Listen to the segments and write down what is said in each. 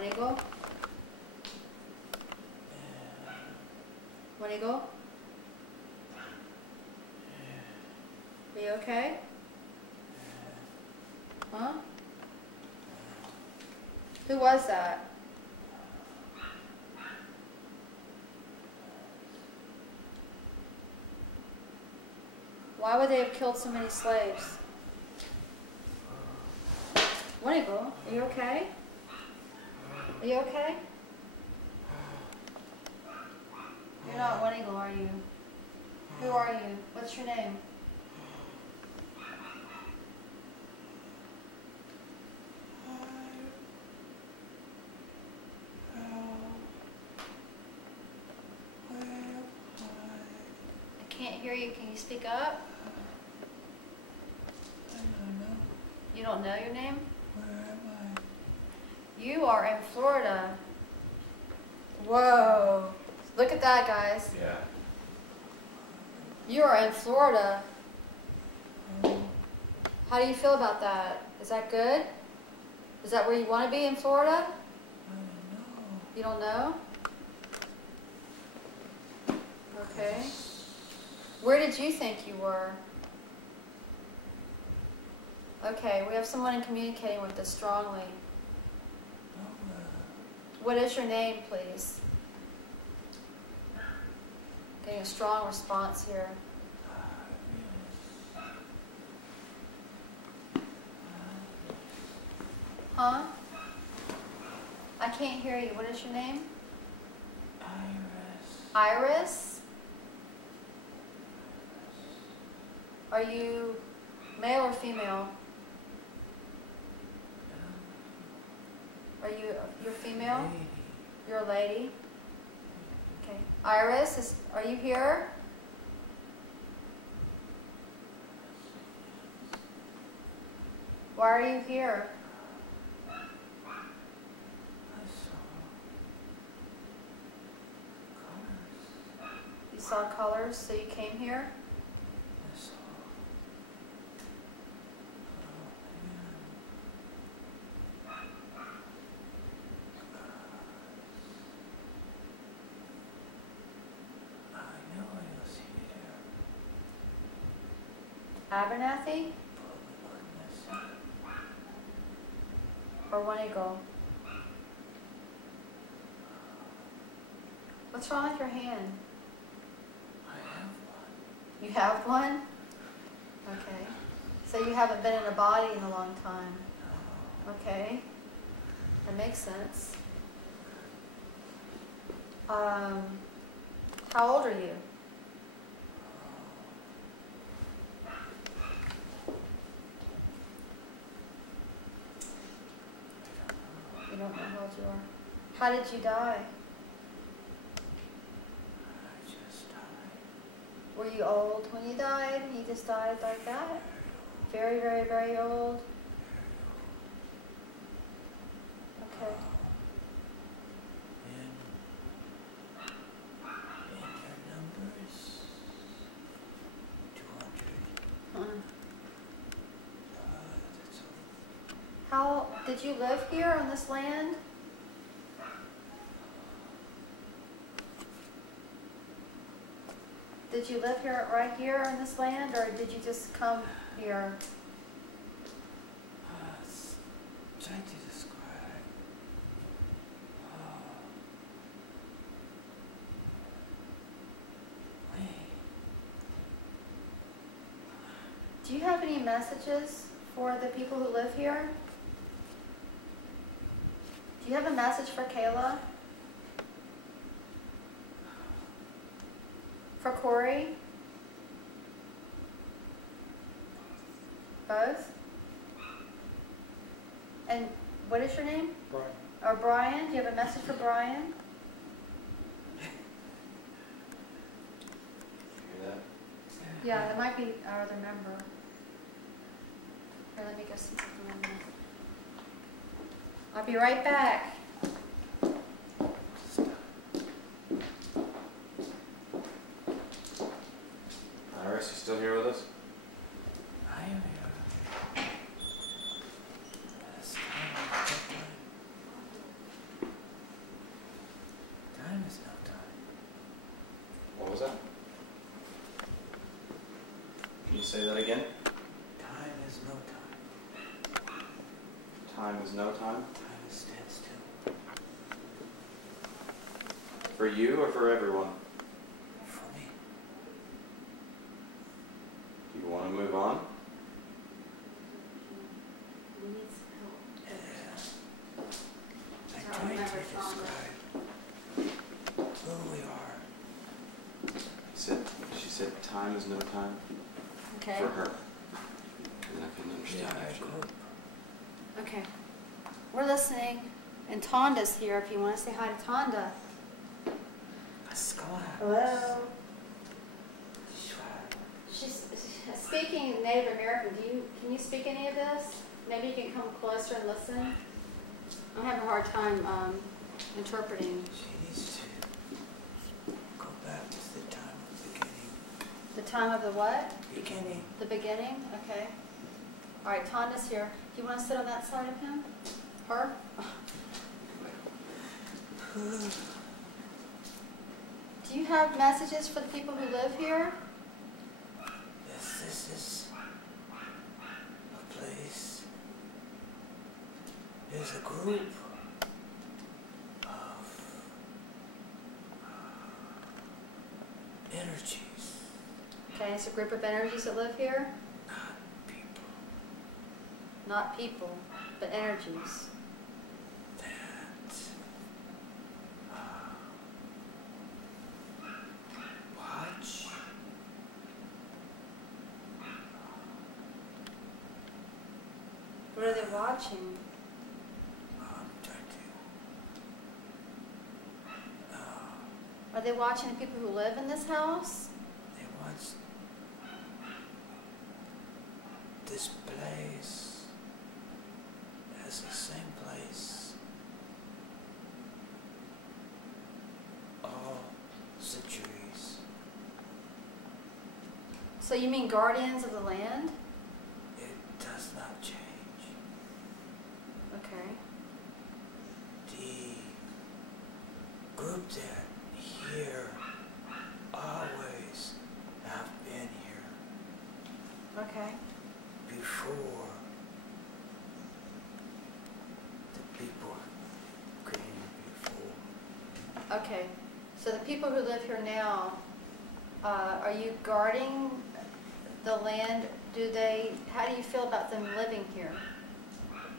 Wanna go? Wanna go? Are you okay? Huh? Who was that? Why would they have killed so many slaves? Wanigal, are you okay? Are you okay? You're not Wanigal, are you? Who are you? What's your name? I can't hear you. Can you speak up? I don't know. You don't know your name? Where am I? You are in Florida. Whoa. Look at that, guys. Yeah. You are in Florida. How do you feel about that? Is that good? Is that where you want to be in Florida? I don't know. You don't know? Okay. Where did you think you were? Okay, we have someone communicating with us strongly. Nowhere. What is your name, please? Getting a strong response here. Huh? I can't hear you. What is your name? Iris. Iris? Are you male or female? Are you're female? Lady. You're a lady? Okay. Iris, are you here? Why are you here? I saw colors. You saw colors, so you came here? I saw I know I was here. Abernathy For goodness. or Wanigal? What's wrong with your hand? I have one. You have one? Okay. So you haven't been in a body in a long time. No. Okay. That makes sense. How old are you? You don't know how old you are. How did you die? I just died. Were you old when you died? You just died like that? Very, very, very old? Okay. And your number is 200. That's all. How did you live here on this land? Did you live here, right here on this land, or did you just come here? Try to describe. Wait. Do you have any messages for the people who live here? Do you have a message for Kayla? For Corey? Both? And what is your name? Brian. Or Brian? Do you have a message for Brian? Hear that? Yeah, that might be our other member. Here, let me go see something on that. I'll be right back. Iris, you still here with us? I am here. This time I took you say that again? Time is no time. Time is no time? Time is standstill. For you or for everyone? For me. Do you want to move on? Yeah. I Don't tried remember to Father. describe who we are. She said time is no time Okay. for her. And I couldn't We understand are a actually. group. Okay. We're listening. And Tonda's here if you want to say hi to Tonda. A squad. Hello. Schwab. She's speaking Native American. Can you speak any of this? Maybe you can come closer and listen. I'm having a hard time interpreting. She needs to go back to the time of the beginning. The time of the what? Beginning. The beginning? Okay. All right, Tonda's here. Do you want to sit on that side of him? Her? Do you have messages for the people who live here? Yes, this is a place. There's a group of energies, Okay, it's a group of energies that live here. not people, Not people, but energies. that watch. What are they watching? I'm trying to. Are they watching the people who live in this house? They watch this place as the same place all centuries. So you mean guardians of the land? It does not change. Okay. The group that here always have been here Okay. before the people came before. Okay. So the people who live here now, are you guarding the land? How do you feel about them living here?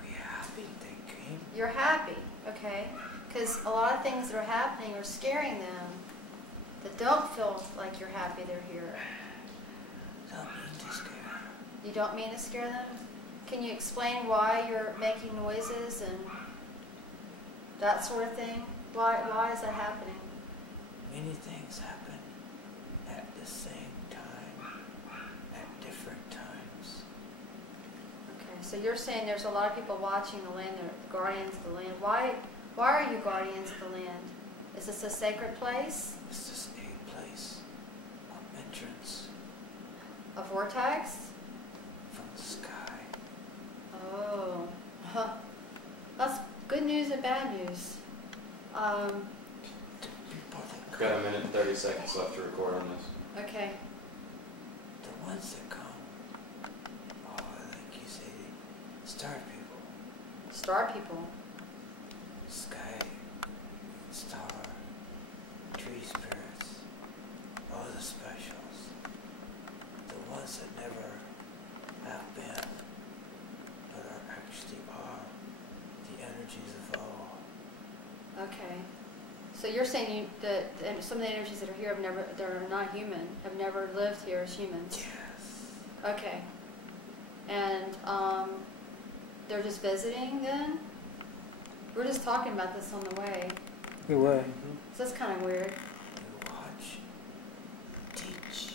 We happy they came. You're happy, okay? Because a lot of things that are happening are scaring them that don't feel like you're happy they're here. Don't mean to scare. You don't mean to scare them? Can you explain why you're making noises and that sort of thing? Why is that happening? Many things happen at the same time, at different times. Okay, so you're saying there's a lot of people watching the land, they're the guardians of the land. Why are you guardians of the land? Is this a sacred place? It's just a place of entrance A vortex? from the sky. Oh, huh. That's good news and bad news. The people that We've got a minute and 30 seconds left to record on this. Okay. the ones that come, oh, like you say, star people, Star people. sky, star, tree spirits, all the specials, the ones that never have been, but are actually are, the energies of all. Okay. So you're saying that some of the energies that are here they're not human, have never lived here as humans. Yes. Okay. And they're just visiting then? We're just talking about this on the way. You were. So that's kind of weird. You watch, teach,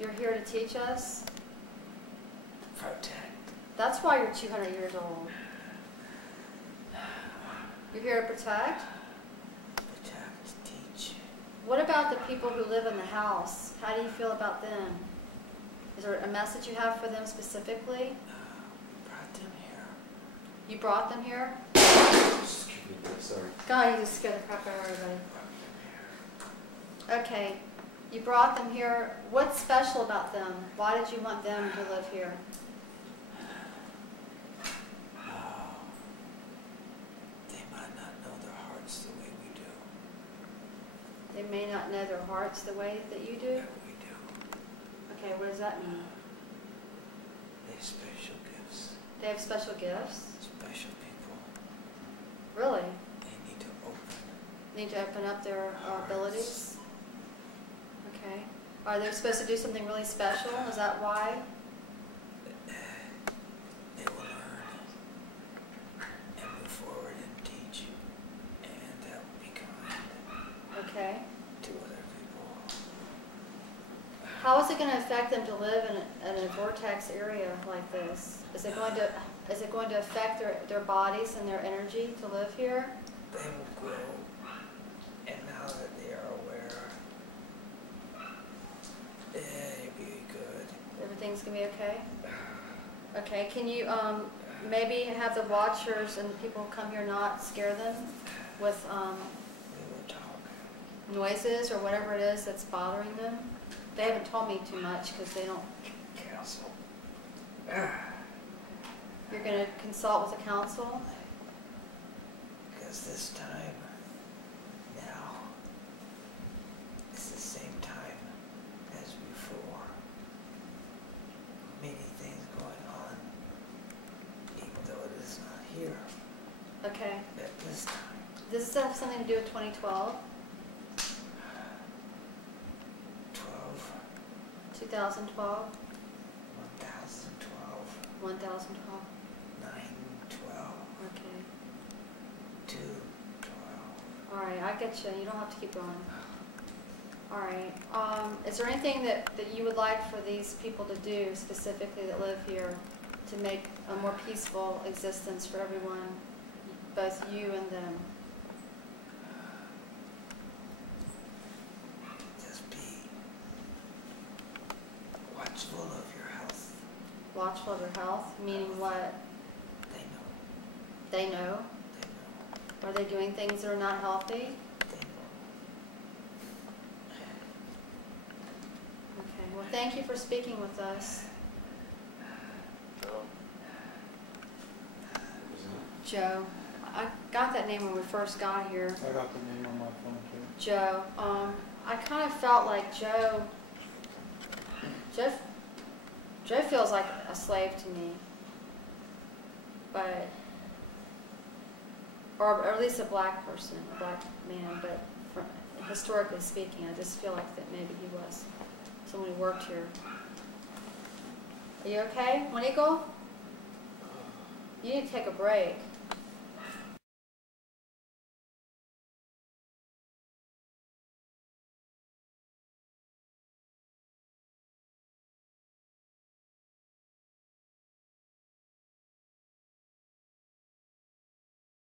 You're here to teach us? protect. That's why you're 200 years old. You're here to protect? Protect, teach. What about the people who live in the house? How do you feel about them? Is there a message you have for them specifically? We brought them here. You brought them here? Just give me a bit, sorry. God, you just scared the crap out of everybody. Brought them here. Okay. You brought them here. What's special about them? Why did you want them to live here? Oh, they might not know their hearts the way we do. They may not know their hearts the way that you do. That we do. Okay, what does that mean? They have special gifts. They have special gifts? Special people. Really? They need to open. Need to open up their hearts. abilities? Okay. Are they supposed to do something really special? Is that why? They will learn and move forward and teach and be kind Okay. to other people. How is it going to affect them to live in a vortex area like this? Is it going to affect their bodies and their energy to live here? They will grow, and now that they are aware, it'll be good. Everything's going to be okay? Okay, can you maybe have the watchers and the people who come here not scare them with We will talk. noises or whatever it is that's bothering them? They haven't told me too much because they don't. Counsel. You're going to consult with the council? Because this time, now, it's the same time as before. Many things going on, even though it is not here Okay. at this time. Does this have something to do with 2012? 12, 2012? 1012, 1012? 912, Okay. 212. All right, I get you. You don't have to keep going. All right. Is there anything that you would like for these people to do specifically that live here to make a more peaceful existence for everyone, both you and them? Just be watchful of your health. Watchful of their health, meaning what? They know. They know? They know. Are they doing things that are not healthy? They know. Okay. Well, thank you for speaking with us, Joe. I got that name when we first got here. I got the name on my phone too. Joe. I kind of felt like Joe feels like a slave to me, but, or at least a black person, a black man, but historically speaking, I just feel like that maybe he was someone who worked here. Are you okay, Monico? You need to take a break.